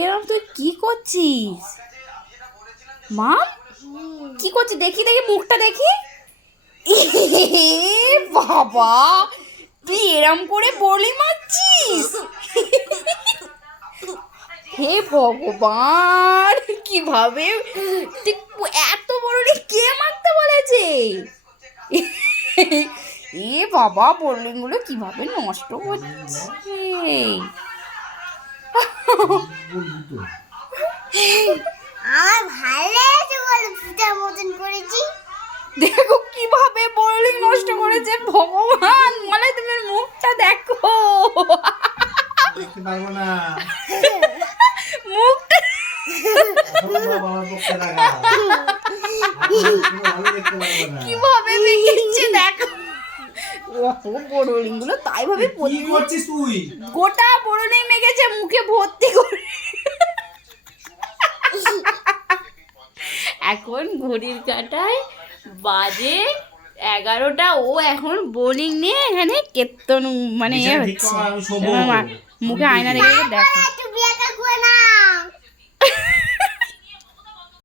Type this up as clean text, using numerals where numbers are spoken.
এরম তুই কি করছিস মা? কি করছিস দেখি দেখি মুখটা দেখি। এ বাবা, তুই এরম করে বলি মারছিস? হে ভগবান, কিভাবে তুই এত বড় কে মারতে বলেছে? এ বাবা, বোরলিংগুলো কিভাবে নষ্ট হচ্ছে। আমার ভালো লেগেছে বলে ভূতের মতন করেছি। দেখো কিভাবে বোরলিং নষ্ট করেছে। ভগবান, মানে তুমি মুখটা দেখো। দেখতে পারবো না। মুখটা আমার পক্ষে লাগা। আমি দেখতে পারবো না। কিভাবে ভেঙেছে দেখো। ওহো, বোরলিং গুলো তাই ভাবে কি করছিস তুই? গোটা বোরলিং লেগেছে মুখে ভর্তি করে। এখন ঘড়ির কাঁটায় বাজে 11টা। ও এখন বোলিং নিয়ে এখানে কেতন মানে বিছানা ঠিক হচ্ছে। কর, আমি শোবো। মুখে আয়না দেখে দেখো। তুমি